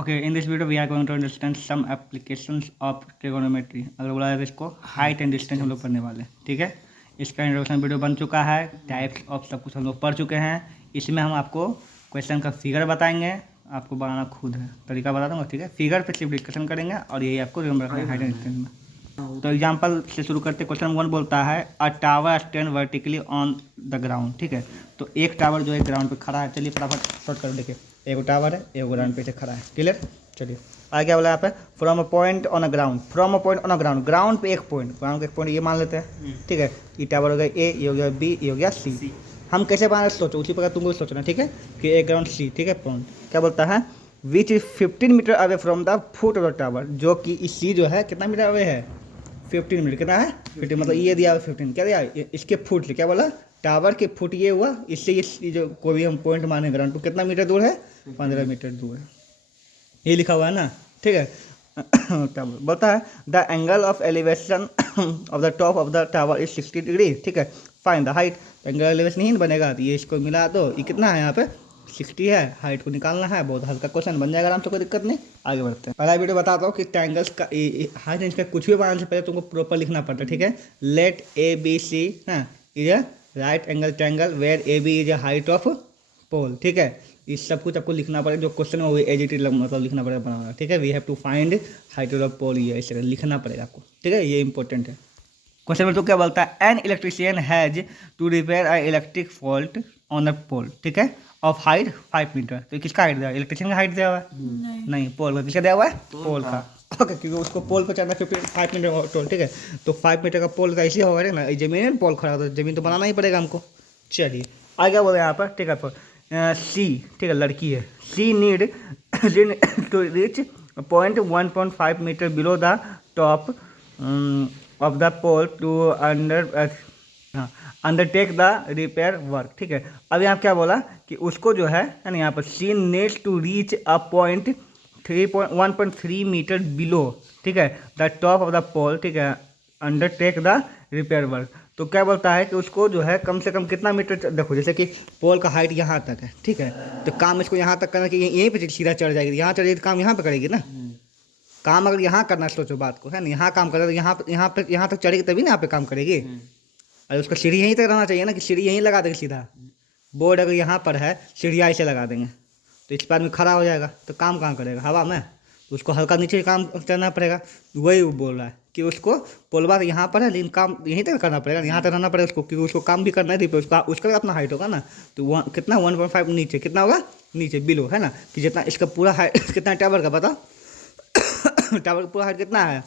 Okay, in this video we are going to understand some applications of trigonometry. अगर बोला जाए तो इसको हाइट एंड डिस्टेंस हम लोग पढ़ने वाले हैं, ठीक है। इसका इंट्रोडक्शन वीडियो बन चुका है, टाइप्स ऑफ सब कुछ हम लोग पढ़ चुके हैं। इसमें हम आपको क्वेश्चन का फिगर बताएंगे, आपको बनाना खुद है, तरीका बता दूंगा, ठीक है। फिगर पे सिर्फ डिस्कशन करेंगे और यही आपको रिमेंबर रखना है हाइट एंड डिस्टेंस में। तो एग्जाम्पल से शुरू करते, क्वेश्चन 1 बोलता है अ tower stand vertically on the ground, ठीक है। तो एक टावर जो है ग्राउंड पे खड़ा है। चलिए फटाफट शॉर्ट कर देखिए, एगो टावर है, एगो ग्राउंड पे से खड़ा है, क्लियर। चलिए आगे क्या बोला यहाँ पे, from a point on a ground, from a point on a ground, ground पे एक पॉइंट, ग्राउंड का एक पॉइंट ये मान लेते हैं, ठीक है। ये टावर हो गया ए, ये हो गया बी, ये हो गया सी। हम कैसे बनाना सोचो, उसी प्रकार तुमको सोचना, ठीक है। कि एक ग्राउंड सी, ठीक है। पॉइंट क्या बोलता है, which is 15 metre away from the foot of the tower, जो कि इस सी जो है कितना मीटर अवे है, 15 मीटर। कितना है 15, मतलब ये दिया हुआ 15, क्या दिया इसके फुट से, क्या बोला टावर के फुट ये हुआ, इससे ये जो कोई भी हम पॉइंट माने ग्राउंड तो कितना मीटर दूर है, 15 मीटर दूर है, ये लिखा हुआ है ना, ठीक है। टावर बोलता है the angle of elevation of the top of the tower is 60 degree, ठीक है। Find the height, angle elevation नहीं बनेगा तो ये इसको मिला दो, ये कितना है यहाँ पे 60 है, हाइट को निकालना है, बहुत हल्का क्वेश्चन बन जाएगा आराम से, कोई दिक्कत नहीं। आगे बढ़ते हैं। पहला वीडियो बताता हूँ कि ट्रायंगल्स का हाइट रेंज का कुछ भी बनाने से पहले तुमको प्रॉपर लिखना पड़ता है, ठीक है। Let A B C is a right angle triangle where A B is a height of pole, ठीक है। ये सब कुछ आपको लिखना पड़ेगा, जो क्वेश्चन है वो एडिटेड मतलब लिखना पड़ेगा, बनाना, ठीक है। We have to find height of pole, ये इस तरह लिखना पड़ेगा आपको, ठीक है। ये इंपॉर्टेंट है। क्वेश्चन नंबर 2 क्या बोलता है, an electrician has to repair a electric fault on a pole, ठीक है, ऑफ हाइट 5 मीटर। तो किसका हाइट दिया है, इलेक्ट्रिशियन का हाइट दिया हुआ है, नहीं पोल का। किसका दिया हुआ है, पोल का, ओके। क्योंकि उसको पोल पर चढ़ना 5 मीटर टोल, ठीक है। तो 5 मीटर का पोल का इसी होगा ना, जमीन है पोल खड़ा, तो जमीन तो बनाना ही पड़ेगा हमको। चलिए आगे क्या बोल रहे हैं यहाँ पर, ठीक है। सी, ठीक है, लड़की है, she need to reach point 1.5 metre below the top of the pole to undertake the repair work, ठीक है। अब यहाँ क्या बोला कि उसको जो है ना, यहाँ पर she needs to reach a point 1.3 metre below, ठीक है, the top of the pole, ठीक है, अंडरटेक द रिपेयर वर्क। तो क्या बोलता है कि उसको जो है कम से कम कितना मीटर, देखो जैसे कि पोल का हाइट यहाँ तक है, ठीक है। तो काम इसको यहाँ तक करना कि यहीं पे सीधा चढ़ जाएगी, यहाँ चढ़ जाएगी तो काम यहाँ पे करेगी ना। काम अगर यहाँ करना, सोचो बात को, है ना, यहाँ काम करे तो यहाँ तक चढ़ेगी तभी ना यहाँ पे काम करेगी। अरे उसका सीढ़ी यहीं तक रहना चाहिए ना, कि सीढ़ी यहीं लगा देंगे सीधा। बोर्ड अगर यहाँ पर है, सीढ़ियाँ ऐसे लगा देंगे तो इस पर आदमी खड़ा हो जाएगा, तो काम कहाँ करेगा, हवा में। तो उसको हल्का नीचे काम करना पड़ेगा। वही वो बोल रहा है कि उसको पोलवा तो यहाँ पर है, लेकिन काम यहीं तक करना पड़ेगा, यहाँ तक रहना पड़ेगा उसको, क्योंकि उसको काम भी करना है। उसका अपना हाइट होगा ना, तो कितना 1.5 नीचे, कितना होगा नीचे बिलो, है ना। कि जितना इसका पूरा हाइट कितना टावर का बताओ, टावर का पूरा हाइट कितना है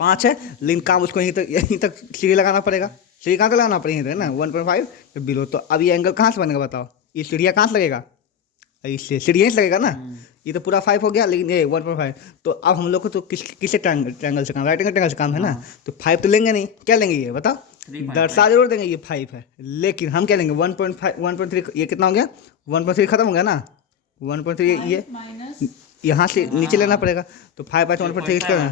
5 है, लेकिन काम उसको यहीं तक सीढ़ी लगाना पड़ेगा। सीढ़ी कहाँ तक लगाना पड़ेगा, यहीं तक ना 1.5 बिलो। तो अब ये एंगल कहाँ से बनेगा बताओ, ये सीढ़िया कहाँ से लगेगा, इससे सीढ़ी यहीं से लगेगा ना। ये तो पूरा 5 हो गया, लेकिन ये 1.5। तो अब हम लोग को तो किससे ट्रायंगल से काम, राइट एंगल ट्रायंगल से काम है ना। तो 5 तो लेंगे नहीं, क्या लेंगे ये बताओ, दर्शा जरूर देंगे ये 5 है, लेकिन हम क्या लेंगे 1.5 1.3। ये कितना हो गया 1.3 खत्म हो गया ना, 1.3 ये यहाँ से नीचे लेना पड़ेगा। तो 5 5 1.3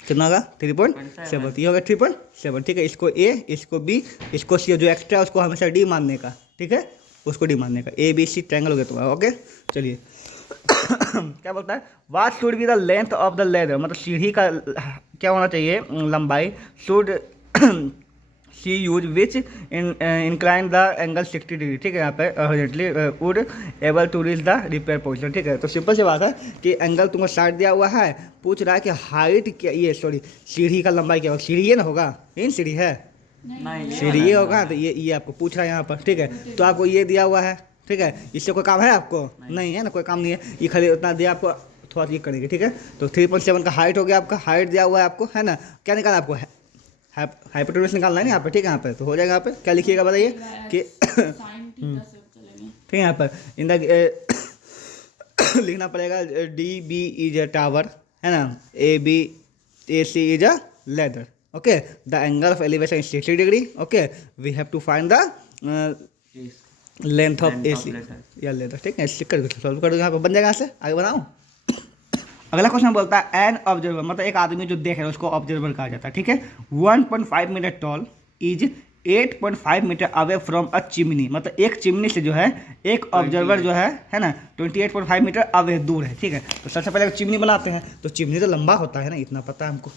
कितना होगा 3.7, ये होगा 3.7, ठीक है। इसको ए, इसको बी, इसको सी, जो एक्स्ट्रा उसको हमेशा डी मानने का, ठीक है, उसको डी मानने का। ए बी सी ट्रायंगल हो गया तुम्हारा, ओके। चलिए क्या बोलता है, what should be the length of the ladder, मतलब सीढ़ी का क्या होना चाहिए लंबाई, should she use which incline the angle 60 degree, ठीक है। यहाँ पे horizontally would able to reach the repair position, ठीक है। तो सिंपल सी बात है कि एंगल तुमको 60 दिया हुआ है, पूछ रहा है कि हाइट क्या, ये सॉरी सीढ़ी का लंबाई क्या होगा, सीढ़ी ये ना होगा, यही सीढ़ी है, सीढ़ी ये होगा। तो ये आपको पूछ रहा है यहाँ पर, ठीक है। तो आपको ये दिया हुआ है, ठीक है, इससे कोई काम है आपको, नहीं है ना, कोई काम नहीं है, ये खाली उतना दिया आपको, थोड़ा ये करेंगे, ठीक है। तो 3.7 का हाइट हो गया आपका, हाइट दिया हुआ है आपको, है ना। क्या निकाला आपको, हाइपोटेन्यूज निकालना है ना यहाँ पे, ठीक है। यहाँ पे तो हो जाएगा, यहाँ पे क्या लिखिएगा बताइए कि ठीक है। यहाँ पर इन द लिखना पड़ेगा D B is a tower, है ना, A B A C is a ladder, okay. The angle of elevation is 60 degree, okay. We have to find the length of A C या लेदर, ठीक है। Solve कर दो, यहाँ पर बन जाएगा, यहाँ से आगे बनाओ। अगला क्वेश्चन बोलता है एन ऑब्जर्वर, मतलब एक आदमी जो देख रहा है उसको ऑब्जर्वर कहा जाता है, ठीक है। 1.5 metre tall is 28.5 metre away from a chimney, मतलब एक चिमनी से जो है एक ऑब्जर्वर जो है ना 28.5 मीटर अवे दूर है, ठीक है। तो सबसे पहले चिमनी बनाते हैं, तो चिमनी तो लंबा होता है ना, इतना पता है हमको,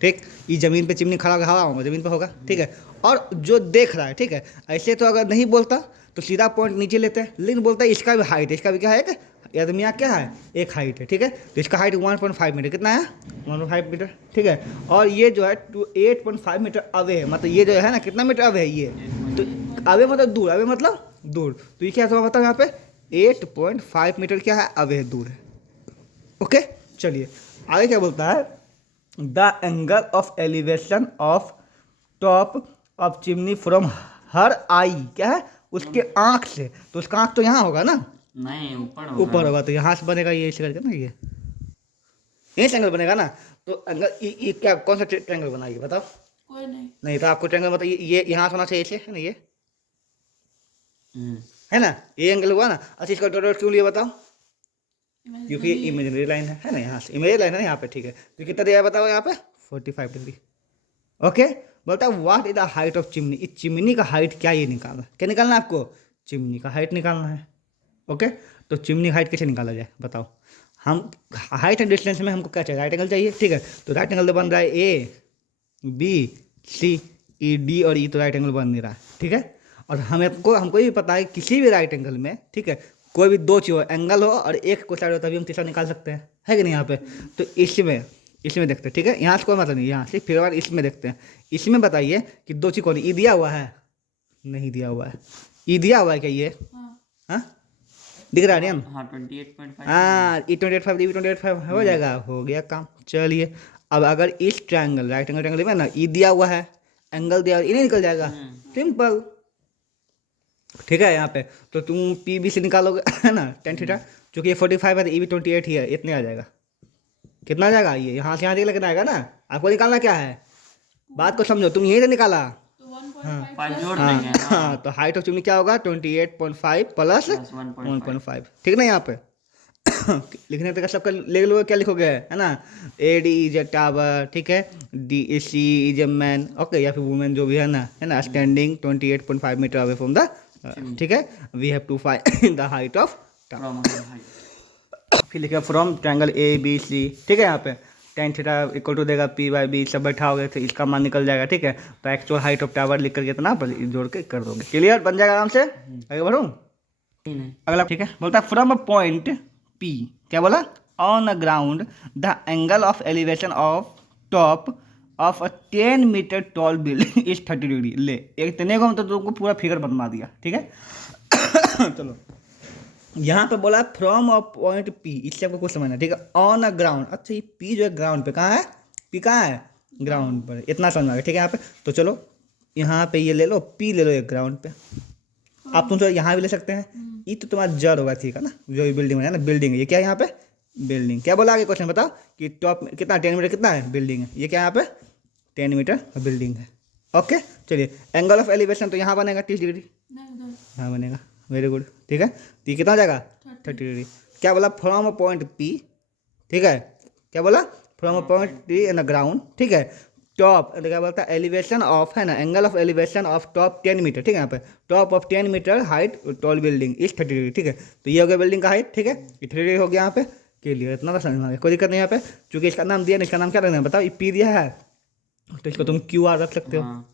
ठीक। ये ज़मीन पे चिमनी खड़ा होगा, हवा होगा ज़मीन पे होगा, ठीक है। और जो देख रहा है, ठीक है, ऐसे तो अगर नहीं बोलता तो सीधा पॉइंट नीचे लेते हैं, लेकिन बोलता है इसका भी हाइट है, इसका भी क्या है, एक आदमिया क्या है, एक हाइट है, ठीक है। तो इसका हाइट 1.5 मीटर, कितना है 1.5 मीटर, ठीक है। और ये जो है 8.5 मीटर अवे है, मतलब ये जो है ना कितना मीटर अवे है ये, तो अवे मतलब दूर, अवे मतलब दूर, तो ये क्या हुआ बताओ यहाँ पे 8.5 मीटर क्या है, अवे है, दूर है। ओके, चलिए आगे क्या बोलता है, the angle of elevation of top of chimney from her eye, क्या है उसके आँख से, तो उसका आँख तो यहाँ होगा ना, नहीं ऊपर ऊपर होगा, तो यहाँ से बनेगा ये ऐसे करके ना, ये एंगल बनेगा ना। तो एंगल ये क्या कौन सा ट्रायंगल बनाएगी बताओ, कोई नहीं। नहीं तो आपको ट्रायंगल बताइए, ये यहाँ से होना चाहिए ऐसे, है ना, ये हम्म, है ना, ये एंगल हुआ ना। अच्छा इसका डॉट क्यों लिए बताओ, क्योंकि ये इमेजिनरी लाइन है ना, यहाँ से इमेजिनरी लाइन है ना यहाँ पे, ठीक है। तो कितना दिया है बताओ यहाँ पे 45 डिग्री। ओके, बोलता है what is the height of chimney, इस चिमनी का हाइट क्या, ये निकालना, क्या निकालना है आपको, चिमनी का हाइट निकालना है। ओके, तो चिमनी हाइट कैसे निकाला जाए बताओ, हम हाइट एंड डिस्टेंस में हमको क्या चाहिए, राइट एंगल चाहिए, ठीक है। तो राइट एंगल तो बन रहा है ए बी सी ई डी, और ई तो राइट एंगल बन नहीं रहा है, ठीक है। और हमको ये पता है किसी भी राइट एंगल में, ठीक है, कोई भी दो चीज़ हो, एंगल हो और एक को साइड हो, तभी हम तीसरा निकाल सकते हैं, है कि नहीं यहाँ पे। तो इसमें देखते हैं, ठीक है, यहाँ से कोई मतलब नहीं, यहाँ से फिर बार इसमें देखते हैं, इसमें बताइए कि दो चीज़ कौन, ई दिया हुआ है, नहीं दिया हुआ है, ई दिया हुआ है क्या ये, हाँ दिख रहा है ना, हाँ 28.5। हाँ ई 28.5 ई 28.5 हो जाएगा, हो गया काम। चलिए अब अगर इस ट्रायंगल राइट एंगल ट्रायंगल में ना ई दिया हुआ है, एंगल दिया हुआ है, ये नहीं निकल जाएगा, सिंपल, ठीक है। यहाँ पे तो तुम पी बी से निकालोगे है ना टेन थीटा, चूंकि ये 45 है तो ई भी 28 ही है, इतने आ जाएगा, कितना आ जाएगा, ये यहाँ से यहाँ तक कितना आएगा ना, आपको निकालना क्या है, बात को समझो, तुम यहीं से निकाला, हाँ पाँच जोड़ हाँ देंगे ना, हाँ, तो हाइट ऑफ चिमनी क्या होगा 28.5 प्लस 1.5। 1.5, ठीक ना यहाँ पे। लिखने तक सबका लिख लो, क्या लिखोगे है ना, A D is a tower, ठीक है, D C is a man, okay, या फिर वुमेन जो भी है ना standing 28.5 metre away from the, ठीक है, we have to find the height of tower. फिर लिखा from triangle A B C, ठीक है, यहाँ पे टेन थीटा इक्वल टू देगा पी बाई बी, सब बैठा हो गया तो इसका मान निकल जाएगा, ठीक है। तो एक्चुअल हाइट ऑफ टावर लिख करके इतना पर जोड़ के कर दोगे, क्लियर, बन जाएगा आराम से। आगे बढ़ूँ, अगला, ठीक है, बोलता है फ्रॉम अ पॉइंट पी, क्या बोला, on a ground the angle of elevation of top of a 10 metre tall building is 30 degree. ले एक इतने को मतलब तुमको पूरा फिगर बनवा दिया, ठीक है। चलो यहाँ पे बोला फ्रॉम अ पॉइंट पी, इससे आपको कुछ समझना, ठीक है, ऑन अ ग्राउंड, अच्छा ये पी जो है ग्राउंड पे कहाँ है, पी कहाँ है, ग्राउंड पर, इतना समझ आ गया, ठीक है। यहाँ पे तो चलो यहाँ पे ये ले लो, पी ले लो एक ग्राउंड पे, आप तुम तो यहाँ भी ले सकते हैं, ये तो तुम्हारा जड़ होगा, ठीक है ना, जो ये बिल्डिंग है ना, बिल्डिंग है, ये क्या है यहाँ पे, बिल्डिंग, क्या बोला आगे क्वेश्चन बताओ कि टॉप कितना 10 मीटर कितना है, बिल्डिंग है, ये क्या है यहाँ पे 10 मीटर बिल्डिंग है। ओके, चलिए एंगल ऑफ एलिवेशन तो यहाँ बनेगा 30 डिग्री, हाँ बनेगा, वेरी गुड, ठीक है। तो ये कितना हो जाएगा 30 डिग्री। क्या बोला फ्रॉम अ पॉइंट पी, ठीक है, क्या बोला from a point P in the ground, ठीक है, टॉप क्या बोलता है एलिवेशन ऑफ, है ना, angle of elevation of top 10 metre, ठीक है, यहाँ पे top of 10 metre height tall building is 30 degree, ठीक है। तो ये हो गया बिल्डिंग का हाइट, ठीक है, ये 30 डिग्री हो गया यहाँ पे, के लिए इतना तो समझ में आ गया, कोई दिक्कत नहीं यहाँ पे, चूंकि इसका नाम दिया नहीं, इसका नाम क्या रखना है बताओ, ये पी दिया है तो इसको तुम क्यू आर रख सकते हो,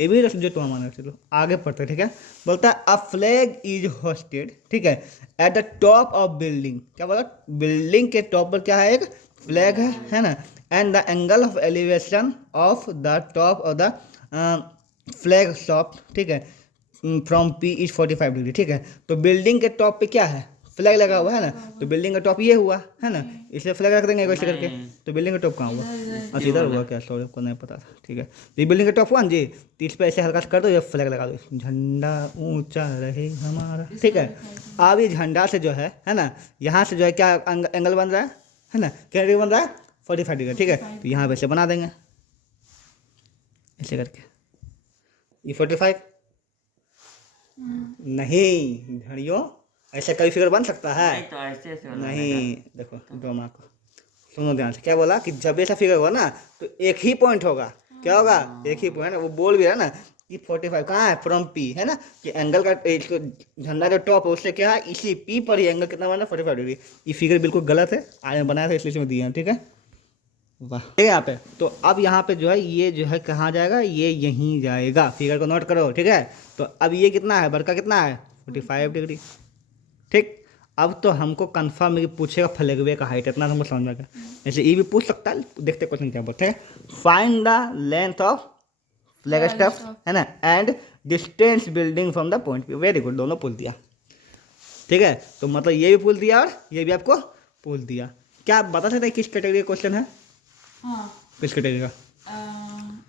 ये भी रख जो तुम्हारा माना, चलो आगे पढ़ते हैं, ठीक है। बोलता है अ फ्लैग इज होस्टेड, ठीक है, at the top of building, क्या बोला, बिल्डिंग के टॉप पर क्या है, एक फ्लैग है ना, and the angle of elevation of the top of the flag shop, ठीक है, फ्रॉम पी इज 45 डिग्री, ठीक है। तो बिल्डिंग के टॉप पे क्या है, फ्लैग लगा हुआ है ना, तो बिल्डिंग का टॉप ये हुआ है ना, इसलिए फ्लैग रख देंगे वैसे करके, तो बिल्डिंग का टॉप कहाँ हुआ, अच्छा इधर हुआ क्या, सॉरी आपको नहीं पता था, ठीक है। तो ये बिल्डिंग का टॉप हुआ ना जी, तो इस पर ऐसे हल्का सा कर दो, ये फ्लैग लगा दो, झंडा ऊंचा रहे हमारा, ठीक है। अब ये झंडा से जो है ना, यहाँ से जो है क्या एंगल बन रहा है ना, क्या डिग्री बन रहा है 45 डिग्री, ठीक है। तो यहाँ पे ऐसे बना देंगे ऐसे करके, ये 45 नहीं घड़ियों, ऐसा कभी फिगर बन सकता है, नहीं तो ऐसे ऐसे बना नहीं, देखो दिमाग को सुनो ध्यान से, क्या बोला कि जब ऐसा फिगर हुआ ना तो एक ही पॉइंट होगा, क्या होगा, एक ही पॉइंट, वो बोल भी रहा है ना ये 45 कहाँ है, फ्रॉम पी, है ना, कि एंगल का इसको झंडा जो टॉप है उससे क्या है, इसी पी पर ही एंगल कितना बना, 45 डिग्री। ये फिगर बिल्कुल गलत है, आज बनाया था इसलिए इसमें दिया है, ठीक है। वाह, ठीक है यहाँ पे। तो अब यहाँ पे जो है ये जो है कहाँ जाएगा, ये यहीं जाएगा, फिगर को नोट करो, ठीक है। तो अब ये कितना है, बड़का कितना है, 45 डिग्री, ठीक। अब तो हमको कंफर्म है कि पूछेगा फ्लैगवे का हाइट, इतना हमको समझ में आ गया। जैसे ये भी पूछ सकता है, देखते क्वेश्चन क्या बोलते हैं। Find the length of flag stuff, है ना, and distance building from the point. Very good, दोनों पूछ दिया, ठीक है। तो मतलब ये भी पूछ दिया और ये भी आपको पूछ दिया। क्या आप बता सकते हैं किस कैटेगरी का क्वेश्चन है? हाँ, किस कैटेगरी का?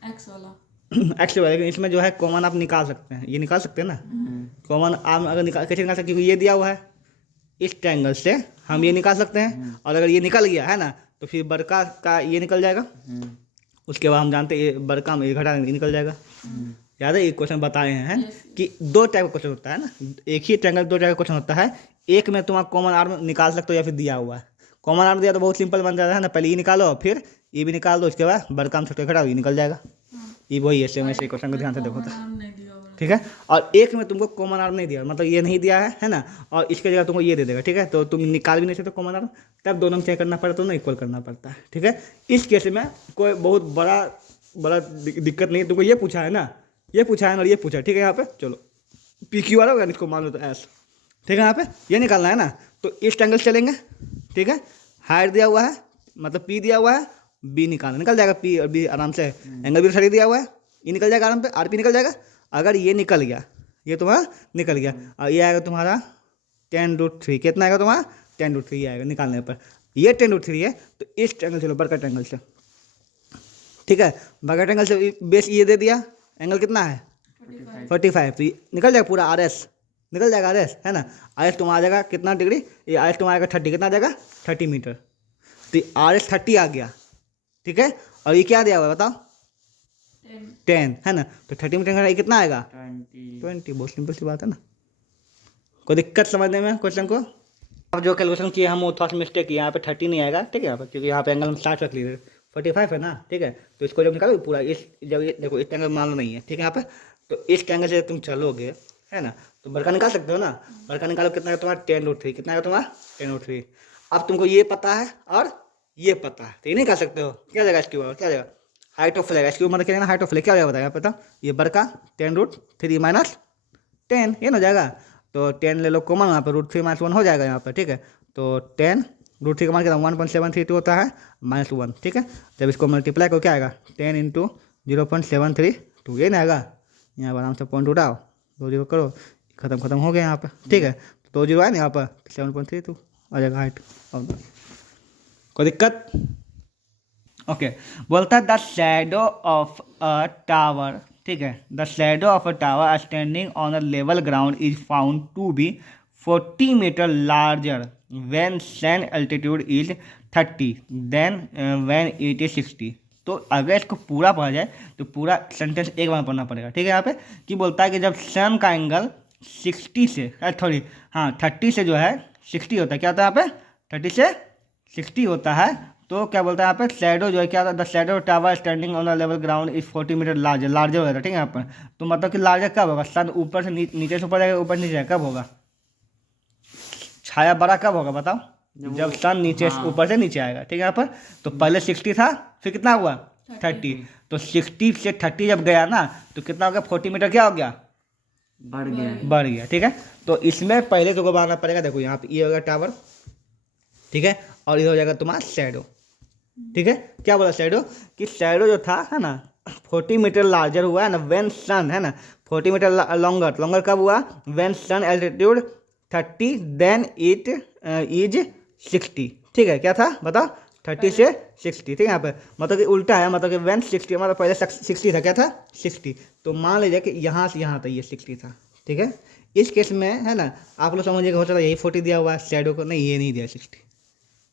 एक्स वाला। एक्स वाला, लेकिन इसमें जो है कॉमन आप निकाल सकते हैं, ये निकाल सकते हैं ना कॉमन। आप अगर निकाल कैसे निकाल सकते हैं, क्योंकि ये दिया हुआ है, इस ट्रायंगल से हम ये निकाल सकते हैं, और अगर ये निकल गया है ना तो फिर बड़का का ये निकल जाएगा, उसके बाद हम जानते हैं ये बड़का में ये घटा ये निकल जाएगा। याद है, ये क्वेश्चन बताए हैं कि दो टाइप का क्वेश्चन होता है ना, एक ही ट्रायंगल दो टाइप का क्वेश्चन होता है। एक में तुम आप कॉमन आर्म निकाल सकते हो या फिर दिया हुआ है। कॉमन आर्म दिया तो बहुत सिंपल बन जाता है ना, पहले ये निकालो फिर ये भी निकाल दो, उसके बाद बड़का में छोटे घटाओ, ये निकल जाएगा। ये वही है, सेम ऐसे क्वेश्चन को ध्यान से देखो तो, नाम नहीं दिया हुआ। ठीक है। और एक में तुमको कॉमन आर्म नहीं दिया, मतलब ये नहीं दिया है ना, और इसके जगह तुमको ये दे देगा, ठीक है। तो तुम निकाल भी नहीं सकते कॉमन आर्म, तब दोनों में क्या करना पड़ता है, तो इक्वल करना पड़ता है, ठीक है। इस केस में कोई बहुत बड़ा दिक्कत नहीं है। तुमको ये पूछा है ना, ये पूछा है और ये पूछा है, ठीक है। यहाँ पे चलो पी क्यू वाला होगा, इसको मान लो तो एस, ठीक है। यहाँ पे ये निकालना है ना, तो इस ट्रायंगल से चलेंगे, ठीक है। हाइट दिया हुआ है, मतलब पी दिया हुआ है, बी निकालना, निकल जाएगा पी और बी आराम से। एंगल भी सही दिया हुआ है, ये निकल जाएगा आराम पे, आर पी निकल जाएगा। अगर ये निकल गया, ये तुम्हारा निकल गया, और ये आएगा तुम्हारा 10√3, कितना आएगा तुम्हारा 10√3 आएगा निकालने पर। ये 10√3 है, तो इस ट्रायंगल चलो बड़का ट्रायंगल से, ठीक है। बड़का ट्रायंगल से बेस ये दे दिया, एंगल कितना है 45, तो ये निकल जाएगा पूरा आर एस, निकल जाएगा आर एस, है ना। आर एस तुम आ जाएगा कितना डिग्री, ये आर एस तुम आएगा 30, कितना आ जाएगा 30 मीटर, तो आर एस 30 आ गया, ठीक है। और ये क्या दिया हुआ है बताओ, 10, है ना। तो 30 मीटर का कितना आएगा 20, बहुत सिंपल सी बात है ना। कोई दिक्कत समझने में क्वेश्चन को? अब जो कैलकुलेशन किया हम वो थोड़ा सा मिस्टेक किया, यहाँ पे 30 नहीं आएगा, ठीक है। यहाँ पे क्योंकि यहाँ पे एंगल हम 60 रख लिए, 45 है ना, ठीक है। तो इसको जब निकालो पूरा, इस जब ये देखो इस एंगल मान लो नहीं है, ठीक है। यहाँ पे तो इस एंगल से तुम चलोगे, है ना, तो बड़का निकाल सकते हो ना। बड़का निकालो, कितना है तुम्हारा 10√3, कितना है तुम्हारा 10√3। अब तुमको ये पता है और ये पता है, तो ये नहीं कर सकते हो, क्या जाएगा इसके ऊपर, क्या जाएगा हाइट ऑफ फ्लैग, इसके मतलब क्या हाइट ऑफ फ्लैग क्या हो जाएगा बताया पता, ये बड़का 10√3 माइनस 10, ये ना हो जाएगा। तो 10 ले लो कॉमन, यहाँ पे √3 - 1 हो जाएगा यहाँ पर, ठीक है। तो 10√3 का मान कितना 1.732 होता है -1, ठीक है। जब इसको मल्टीप्लाई करो क्या आएगा 10 × 0.732, ये ना आएगा। यहाँ पर आराम से पॉइंट उठाओ, 2 0 करो, खत्म हो गया यहाँ पर, ठीक है। तो 2 0 आए ना यहाँ पर, 7.32 आ जाएगा हाइट। और कोई दिक्कत? ओके, बोलता है the shadow of a tower, ठीक है। The shadow of a tower standing on a level ground is found to be 40 metre larger when sun altitude is 30 then when it is 60। तो अगर इसको पूरा पढ़ा जाए तो पूरा सेंटेंस एक बार पढ़ना पड़ेगा, ठीक है। यहाँ पे कि बोलता है कि जब सन का एंगल 60 से 30 से जो है 60 होता है, क्या होता है यहाँ पे 30 से 60 होता है, तो क्या बोलता है यहाँ पे शैडो जो है क्या, the shadow tower standing on the level ground is 40 metre larger हो जाता है, ठीक है। यहाँ पर तो मतलब कि लार्जर कब होगा, सन ऊपर से नीचे से ऊपर जाएगा, ऊपर नीचे कब होगा, छाया बड़ा कब होगा बताओ, जब सन नीचे से ऊपर से नीचे आएगा, ठीक है। यहाँ पर तो पहले 60 था, फिर कितना हुआ 30, तो 60 से 30 जब गया ना तो कितना हो गया 40 मीटर, क्या हो गया बढ़ गया, ठीक है। तो इसमें पहले तो बनाना पड़ेगा, देखो यहाँ पे ये होगा टावर, ठीक है, और इधर हो जाएगा तुम्हारा शैडो, ठीक है। क्या बोला शैडो, कि शैडो जो था है ना 40 मीटर लार्जर हुआ है ना व्हेन सन, है ना 40 मीटर लॉन्गर कब हुआ, when sun altitude 30 then it is 60, ठीक है। क्या था बताओ 30 से 60, ठीक है। यहाँ पे मतलब कि उल्टा है, मतलब कि व्हेन 60 मतलब पहले 60 था, क्या था 60, तो मान लीजिए कि यहाँ से यहाँ तक ये 60 था, ठीक है। इस केस में है ना आप लोग समझिएगा हो सकता है यही 40 दिया हुआ है शैडो को, नहीं ये नहीं दिया 60,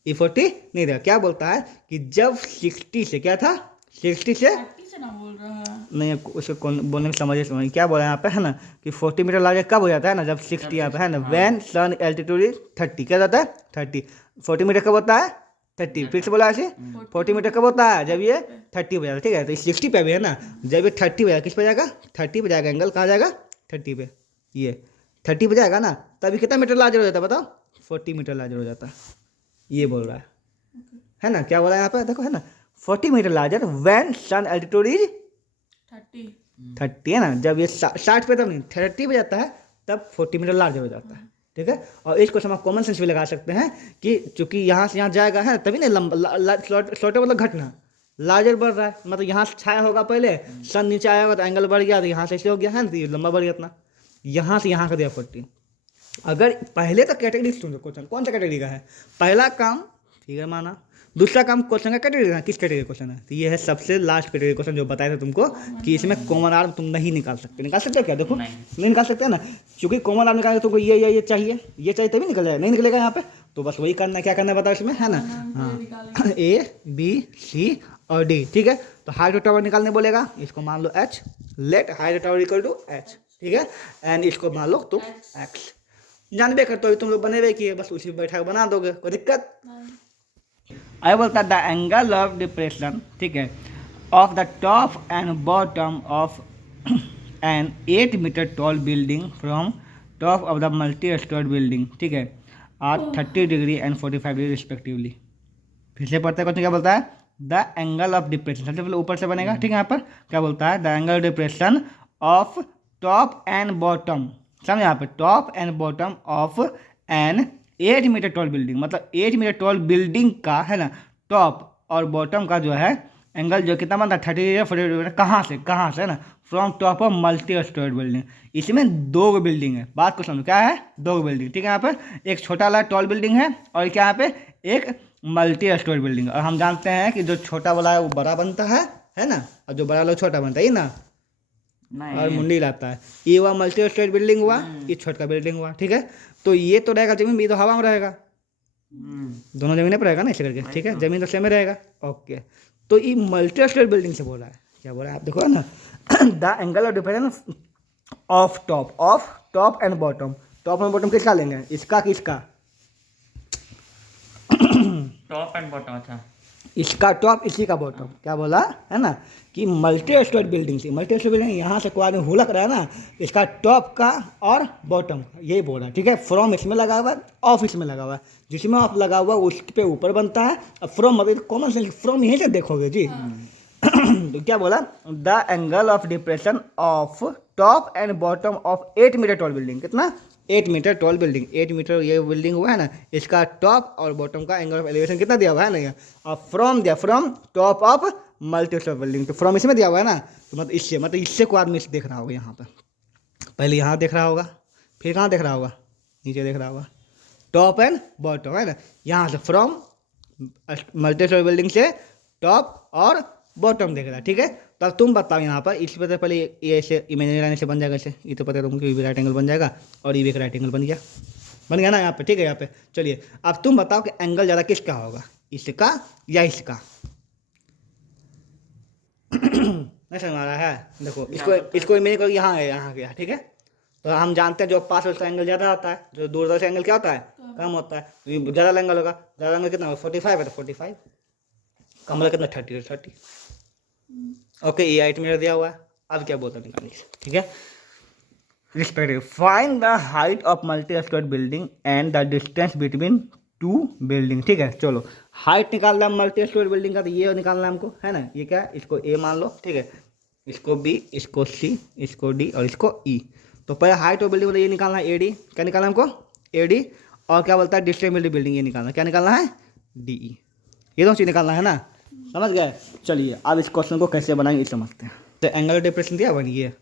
ये 40 नहीं दिया। क्या बोलता है कि जब 60 से क्या था 60 से ना बोल रहा है, नहीं उसको कौन बोलने में समझ क्या बोला यहाँ पे है ना कि 40 मीटर लार्जर कब हो जाता है ना, जब 60 यहाँ पे है ना व्हेन सन एल्टीट्यूड 30, क्या जाता है 30, 40 मीटर कब होता है 30, फिर से बोला ऐसे 40 मीटर कब होता है, जब ये 30 पे जाता है, ठीक है। तो 60 पे भी है ना, जब ये 30 पे जाएगा, किस पे जाएगा, 30 पे जाएगा, एंगल कहाँ जाएगा, 30 पे, ये 30 पे जाएगा ना, तभी कितना मीटर लार्जर हो जाता है बताओ, 40 मीटर लार्जर हो जाता है, ये बोल रहा है ना, क्या बोला है यहाँ पे देखो, है ना, 40 metre larger when sun altitude is 30। 30, है ना, जब ये 60 पे, तब नहीं 30 पे जाता है, तब 40 मीटर लार्जर हो जाता है, ठीक है। और इसको हम कॉमन सेंस भी लगा सकते हैं कि चूंकि यहाँ से यहाँ जाएगा है, तभी ना लंबा शॉर्टर मतलब घटना, लार्जर बढ़ रहा है, मतलब यहाँ से छाया होगा पहले, सन नीचे आया होगा तो एंगल बढ़ गया, तो यहाँ से ऐसे हो गया है ना, तो ये लंबा बढ़ गया इतना, यहाँ से यहाँ कर दिया 40। अगर पहले तो कैटेगरी सुन, क्वेश्चन कौन सा कैटेगरी का है, पहला काम फिगर माना, दूसरा काम क्वेश्चन का कैटेगरी का, किस कैटेगरी क्वेश्चन है, तो ये है सबसे लास्ट कैटेगरी क्वेश्चन जो बताया था तुमको कि इसमें कॉमन आर्म तुम नहीं निकाल सकते, निकाल सकते हो क्या, देखो नहीं निकाल सकते ना, क्योंकि कॉमन आर्म निकालेंगे तुमको ये चाहिए तभी निकल जाएगा, नहीं निकलेगा यहाँ पे, तो बस वही करना है, क्या करना है बताओ इसमें, है ना, हाँ ए बी सी और डी, ठीक है। तो हाइट ऑफ टावर निकालने बोलेगा, इसको मान लो h, let height of tower equal to h, ठीक है, एंड इसको मान लो तुम x, जानबे करते हो तुम लोग बने हुए किए, बस उसी में बैठा के बना दोगे, कोई दिक्कत। आई बोलता है द एंगल ऑफ डिप्रेशन, ठीक है, of the top and bottom of an 8 metre tall building from top of the multi storeyed building, ठीक है, are 30 degree and 45 degree respectively. फिर से पढ़ते हैं क्वेश्चन क्या बोलता है, द एंगल ऑफ डिप्रेशन, सबसे पहले ऊपर से बनेगा, ठीक है, यहाँ पर क्या बोलता है, the angle of depression of top and bottom, समझे, यहाँ पे top and bottom of an 8 metre tall building, मतलब 8 मीटर टॉल बिल्डिंग का, है ना, टॉप और बॉटम का जो है एंगल जो कितना बनता है 30 डिग्री 40 डिग्री, कहाँ से, है ना, from top of multi storeyed building. इसमें दो बिल्डिंग है, बात को समझो, क्या है, दो बिल्डिंग, ठीक है, यहाँ पर एक छोटा वाला टॉल बिल्डिंग है और क्या यहाँ पे एक मल्टी स्टोर्ड बिल्डिंग, और हम जानते हैं कि जो छोटा वाला है वो बड़ा बनता है ना, और जो बड़ा वाला छोटा बनता है ना, और मुंडी लाता है, ये हुआ मल्टी स्टोरेज बिल्डिंग हुआ, ये छोटा बिल्डिंग हुआ, ठीक है। तो ये तो रहेगा जमीन, ये तो हवा में रहेगा, दोनों जमीन पर रहेगा ना, ऐसे करके, ठीक है, जमीन तो सेम रहेगा, ओके। तो ये मल्टी स्टोरेज बिल्डिंग से बोल रहा है, क्या बोल रहा है आप देखो ना, the angle of difference of top and bottom, top and bottom किसका लेंगे, इसका किसका, टॉप एंड बॉटम, अच्छा इसका टॉप इसी का बॉटम, क्या बोला है ना, कि मल्टी स्टोरेज बिल्डिंग से, मल्टी स्टोरेज बिल्डिंग यहाँ से कोई आदमी हुलक रहा है ना, इसका टॉप का और बॉटम का, यही बोल रहा है, ठीक है। फ्रॉम इसमें लगा हुआ है, ऑफ इसमें लगा हुआ है, जिसमें ऑफ लगा हुआ है उसके पे ऊपर बनता है, और फ्रॉम मतलब कॉमन सेंस, फ्रॉम यहीं से देखोगे जी। तो क्या बोला, the angle of depression of top and bottom of 8 metre tall building, कितना 8 मीटर टॉल बिल्डिंग, 8 मीटर ये बिल्डिंग हुआ है ना, इसका टॉप और बॉटम का एंगल ऑफ एलिवेशन कितना दिया हुआ है ना, यहाँ और फ्रॉम दिया, from top of multi store building, तो फ्रॉम इसमें दिया हुआ है ना, तो मतलब इससे कोई आदमी इसे देख रहा होगा, यहाँ पर पहले यहाँ देख रहा होगा, फिर कहाँ देख रहा होगा, नीचे देख रहा होगा, टॉप एंड बॉटम, है ना, यहाँ से फ्रॉम मल्टी स्टोर बिल्डिंग से टॉप और बॉटम देख रहा है, ठीक है। तो अब तुम बताओ यहाँ पर, इस पर तो पहले ये ऐसे इमेजिनरी लाइन से बन जाएगा, ऐसे ये तो पता है तुमको, ये भी राइट एंगल बन जाएगा और ये भी एक राइट एंगल बन गया ना यहाँ पे, ठीक है। यहाँ पे चलिए अब तुम बताओ कि एंगल ज़्यादा किसका होगा, इसका या इसका, नहीं समझ आ रहा है, देखो इसको इमेजिन करो, यहाँ है, यहाँ गया, ठीक है। तो हम जानते हैं जो पास उसका एंगल ज़्यादा होता है, जो दूर से एंगल क्या होता है, कम होता है, तो ये ज़्यादा एंगल होगा, ज़्यादा एंगल कितना होगा 45 है, तो 45, कम वाला कितना 30, ओके, ये 8 मीटर दिया हुआ है। अब क्या बोलता है निकालने, ठीक है, respective find the height of multi storage building and the distance between two building, ठीक है। चलो हाइट निकालना मल्टी स्टोरेज बिल्डिंग का, तो ये निकालना हमको, है ना, ये क्या है, इसको ए मान लो, ठीक है, इसको बी, इसको सी, इसको डी और इसको ई। तो पहले हाइट ऑफ बिल्डिंग ये निकालना है, ए डी, क्या निकालना है हमको, ए डी, और क्या बोलता है डिस्टेंस बिल्डिंग बिल्डिंग, ये निकालना, क्या निकालना है, डी ई, ये दोनों चीज़ निकालना है ना, समझ गए। चलिए अब इस क्वेश्चन को कैसे बनाएंगे समझते हैं। तो एंगल डिप्रेशन दिया बन, ये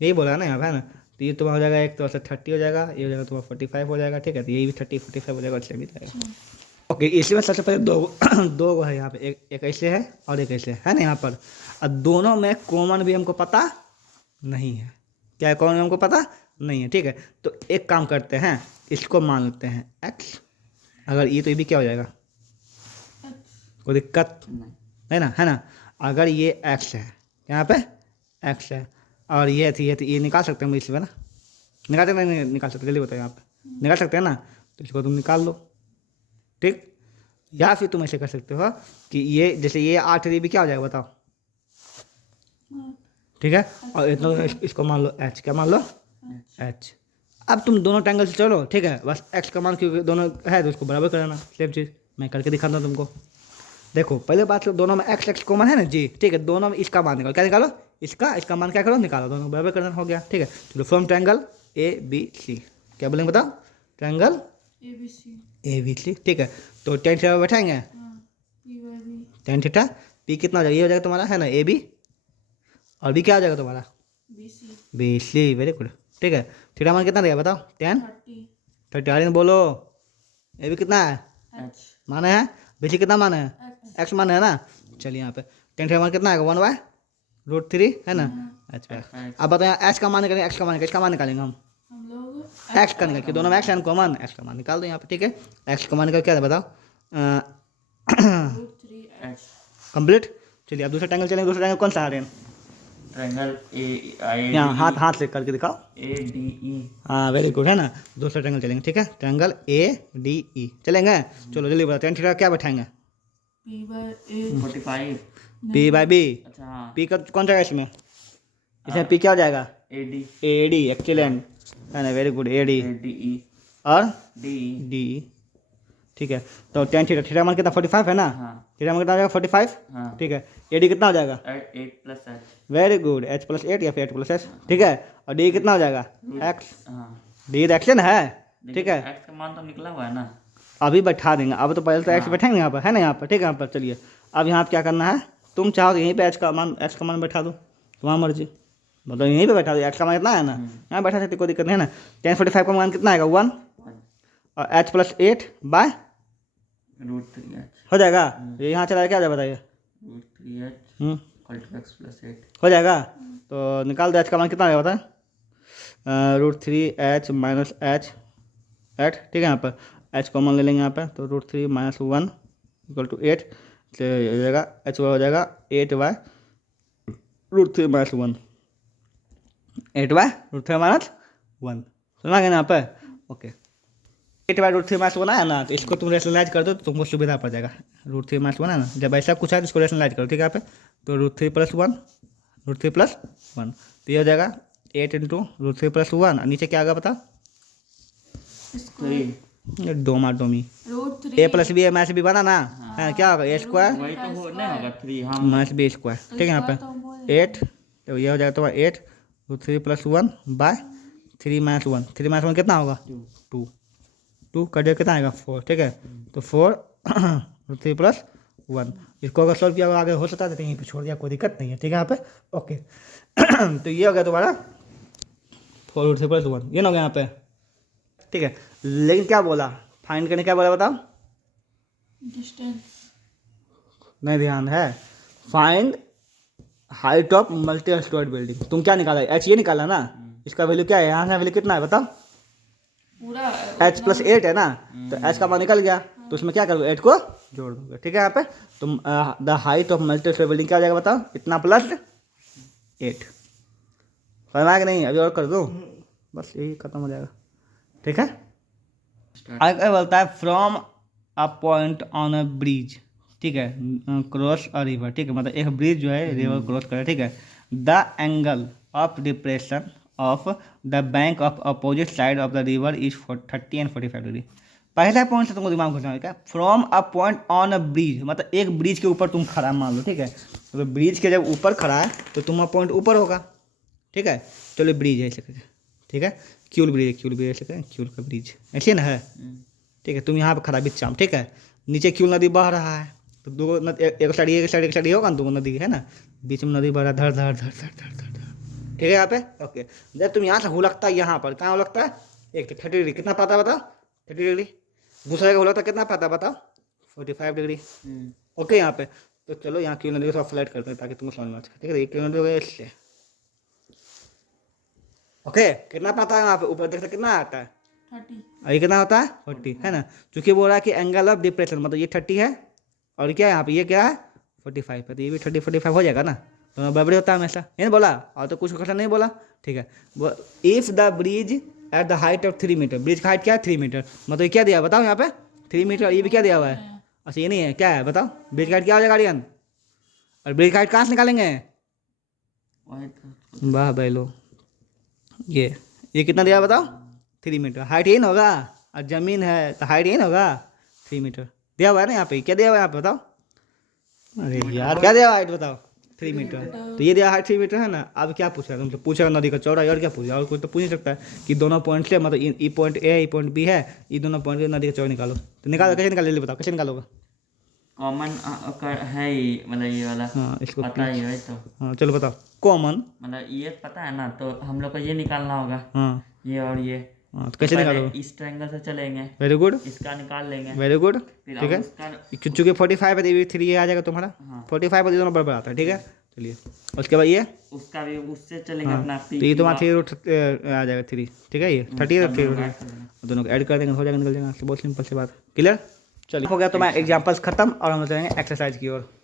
यही बोला है ना यहाँ पे, है ना, तो ये तुम्हारा हो जाएगा, एक तो 30 हो जाएगा, ये हो जाएगा तुम्हारा 45 हो जाएगा, ठीक है, तो यही भी 30 45 हो जाएगा, अच्छा भी जाएगा, ओके। इसमें सबसे पहले दो है यहाँ पे, एक ऐसे है और एक ऐसे है ना यहाँ पर, और दोनों में कॉमन भी हमको पता नहीं है, क्या है, कॉमन हमको पता नहीं है, ठीक है। तो एक काम करते हैं, इसको मान लेते हैं x, अगर ये तो ये भी क्या हो जाएगा, कोई दिक्कत है ना, अगर ये x है, यहाँ पे x है, और ये थी ये निकाल सकते हैं हम इसमें ना, निकाल सकते हैं, नहीं निकाल सकते, जल्दी बताओ, यहाँ पे निकाल सकते हैं ना, तो इसको तुम निकाल लो, ठीक, या फिर तुम ऐसे कर सकते हो कि ये जैसे ये 8 ये भी क्या हो जाएगा बताओ, ठीक है। और इतना इसको मान लो एच, क्या मान लो एच। अब तुम दोनों ट्रायंगल से चलो, ठीक है, बस एक्स का मान क्योंकि दोनों है तो उसको बराबर कराना, सेम चीज़ मैं करके दिखाता हूँ तुमको। देखो पहले बात लो, दोनों में एक्स एक्स कॉमन है ना जी, ठीक है, दोनों में इसका मान निकालो, क्या निकालो, इसका मान क्या करो, निकालो, दोनों बराबर करना हो गया, ठीक है। चलो from triangle A B C, क्या बोलेंगे बताओ, triangle ABC। A B C, ठीक है। तो टेन थीटा बैठाएंगे, हाँ P/B। टेन थीटा पी कितना हो जाएगा, ये हो जाएगा तुम्हारा है ना ए बी, और बी क्या हो जाएगा तुम्हारा BC। B C, very good, ठीक है। थीटा मान कितना रहेगा बताओ, 10 30। 30, आर्यन बोलो, ए बी कितना है, एच माने है, बी सी कितना माने है, X। एक्स माने है ना। चलिए यहाँ पे टेन थीटा मान कितना आएगा, 1/√3 है ना, अच्छा। अब बताओ यहाँ एच का मान निकालेंगे, एक्स का मान निकालेंगे, इसका मान निकालेंगे हम हम लोग एक्स का निकाल के, दोनों में एक्स है कॉमन, एक्स का मान निकाल दो यहाँ पे, ठीक है। एक्स का मान निकाल क्या है बताओ, √3X। H complete. चलिए अब दूसरा ट्रायंगल चलेंगे, दूसरा ट्रायंगल कौन सा आ रहे हैं, ट्रायंगल ए यहाँ हाथ हाथ से करके दिखाओ, ए डी ई हाँ वेरी गुड, है ना। दूसरा ट्रायंगल चलेंगे, ठीक है, ट्रायंगल ए डी ई चलेंगे। चलो जल्दी बताओ, टेन थीटा क्या बैठाएंगे, P/A। 45। पी बाई बी, अच्छा हाँ पी का कौन सा इसमें, इसमें पी क्या हो जाएगा, A D A D, excellent, है ना, very good, A D A D E और डी ई डी, ठीक है। तो टेन थीटा, थीटा मान कितना 45 है ना, हाँ थीटा मान कितना हो जाएगा 45, हाँ ठीक है। ए डी कितना हो जाएगा, 8 plus H very good, H plus 8 या फिर एच प्लस एच, ठीक है। और डी कितना हो जाएगा, एक्स, हाँ डी एक्शन है, ठीक है। एक्स का मान तो निकला हुआ है ना। अभी बैठा देंगे, अब तो पहले तो एक्स बैठेंगे यहाँ पर, है ना, यहाँ पर, ठीक है, यहाँ पर। चलिए अब यहाँ पे क्या करना है, तुम चाहो तो यहीं पे एक्स का मान बैठा दो, तुम्हारा मर्जी, मतलब यहीं पे बैठा दो, एक्स का मान कितना है ना, यहाँ बैठा सकते, कोई दिक्कत नहीं है ना। 1045 का मान कितना आएगा 1, और एच प्लस 8 बाय √3 एच हो जाएगा, ये यहाँ चला क्या जाए बताइए, √3 H equal to X plus 8 हो जाएगा। तो निकाल दो, एच का मान कितना आएगा बताए, √3 H माइनस एच 8, ठीक है। यहाँ पर एच कॉमन ले लेंगे यहाँ पे, तो √3 - 1 इक्वल टू 8, तो ये हो जाएगा एच हो जाएगा 8/√3 - 1, 8/√3 - 1, सुना गया ना यहाँ पे, ओके। 8/√3 - 1 है ना, तो इसको तुम रेशनलाइज कर दो तो तुमको सुविधा पड़ जाएगा। √3 - 1 है ना, जब ऐसा कुछ है तो इसको रेशनलाइज करो, ठीक है। यहाँ पे तो √3 + 1, √3 + 1, तो ये हो जाएगा 8 × √3 + 1, और नीचे क्या आएगा बता, इसको ये डोमा डोमी, √3 ए प्लस बी ए माइनस बी बना ना, है क्या होगा, ए स्क्वायर वही तो हो नहीं होगा 3 हाँ माइनस बी स्क्वायर, ठीक है। यहाँ पे 8, तो ये हो जाएगा तुम्हारा 8 √3 + 1 बाय 3 - 1, 3 - 1 कितना होगा 2, 2 का कितना आएगा 4, ठीक है। तो 4 √3 + 1, इसको अगर सॉल्व किया आगे हो सकता है तो यहीं पे छोड़ दिया, कोई दिक्कत नहीं है, ठीक है। यहाँ पे ओके। तो ये हो गया तुम्हारा 4 √3 + 1, ये ना हो गया यहाँ पे, ठीक है। लेकिन क्या बोला, फाइंड करने क्या बोला बताओ, डिस्टेंस। नहीं ध्यान है, find height of multi storeyed building, तुम क्या निकाला, एच ये निकाला ना, इसका वैल्यू क्या है, यहाँ का वैल्यू कितना है बताओ, पूरा एच प्लस 8 है ना, तो एच का मान निकल गया, तो उसमें क्या करोगे 8 को जोड़ दोगे, ठीक है। यहाँ पे तुम the height of multi storeyed building क्या हो जाएगा बताओ, इतना प्लस 8, समझ नहीं, अभी और कर दो, बस यही खत्म हो जाएगा, ठीक है। आगे बोलता है from a point on a bridge, ठीक है, क्रॉस अ रिवर, ठीक है, मतलब एक ब्रिज जो है रिवर क्रॉस करे, ठीक है। The angle of depression of the bank of opposite side of the river is 30 and 45 degree. पहला पॉइंट से तुमको दिमाग घुसना है क्या, from a point on a bridge, मतलब एक ब्रिज के ऊपर तुम खड़ा मान लो, ठीक है। तो ब्रिज के जब ऊपर खड़ा है तो तुम्हारा पॉइंट ऊपर होगा, ठीक है। चलो ब्रिज है ऐसे करके, ठीक है, क्यूल ब्रिज है, क्यूल ब्रिज ऐसे करें, क्यूल का ब्रिज ऐसे ना है, ठीक है। तुम यहाँ पे खड़ा बिच्चाम, ठीक है, नीचे क्यूल नदी बह रहा है, तो दो एक साइड एक साइड एक साइड होगा ना, दो नदी है ना, बीच में नदी बह रहा है, धड़ धड़ धड़ धड़ धड़ धड़, ठीक है। यहाँ पे ओके, जब तुम यहाँ से हुलकता है यहाँ पर, कहाँ हुलकता है, एक तो 30 डिग्री, कितना पाता है बताओ 30 डिग्री, दूसरे का हुलकता कितना पाता है बताओ 45 डिग्री, ओके। यहाँ पे तो चलो यहाँ क्यूल नदी को थोड़ा फ्लैट करते हैं ताकि तुमको समझ में अच्छा, ठीक है। ये क्यूल नदी हो गया इससे, ओके, कितना पाता है वहाँ पे ऊपर देखते कितना आता है 30। और ये कितना होता है 40, है ना, क्योंकि बोल रहा है कि एंगल ऑफ डिप्रेशन, मतलब ये 30 है और क्या है यहाँ पे ये क्या है 45 है, तो ये भी 30-45 हो जाएगा ना, तो बराबर होता है हमेशा, ये नहीं बोला, और तो कुछ क्वेश्चन नहीं बोला, ठीक है। If the bridge at the height of 3 metre, bridge का हाइट क्या है 3 मीटर, मतलब ये क्या दिया बताओ यहाँ पे 3 मीटर, ये भी क्या दिया हुआ है, अच्छा ये नहीं है, क्या है बताओ, ब्रिज हाइट क्या हो जाएगा आर्यन? और ब्रिज हाइट कहाँ से निकालेंगे? वही तो वाह भाई लो, ये कितना दिया बताओ? 3 मीटर। हाइट यही ना होगा, और जमीन है तो हाइट यही ना होगा, 3 मीटर दिया हुआ है ना यहाँ पे। क्या दिया हुआ है यहाँ पे बताओ? अरे यार क्या दिया हुआ हाइट बताओ? 3 मीटर। तो ये दिया हाइट 3 मीटर है ना। अब क्या पूछ रहा है तुमसे? पूछेगा नदी का चौड़ाई, और क्या पूछेगा? और कोई तो पूछ नहीं सकता है कि दोनों पॉइंट से, मतलब ये पॉइंट ए ये पॉइंट बी है, ये दोनों पॉइंट से नदी का चौड़ाई निकालो। तो निकालो, कैसे निकालो जल्दी बताओ, कैसे निकालोगे? कॉमन है ही, मतलब ये वाला हाँ इसको पता ही है तो। हाँ चलो बताओ। कॉमन, मतलब ये पता है ना, तो हम लोग को ये निकालना होगा, हाँ ये और ये। हाँ तो कैसे पहले निकालोगे? इस ट्रायंगल से चलेंगे, वेरी गुड, इसका निकाल लेंगे, वेरी गुड, फिर ठीक अब है। उसका चूंकि 45 है तो ये 3 आ जाएगा तुम्हारा। हाँ 45 और ये दोनों बराबर आता है, ठीक है। चलिए उसके बाद ये, उसका भी उससे चलेंगे हाँ अपना तो ये तुम्हारा 3 रूट आ जाएगा 3, ठीक है। ये 30 है, 3 रूट दोनों को ऐड कर देंगे, हो जाएगा, निकल जाएगा। बहुत सिंपल सी बात, क्लियर। चलिए हो गया। तो मैं एग्जाम्पल्स खत्म और हम चलेंगे एक्सरसाइज की ओर।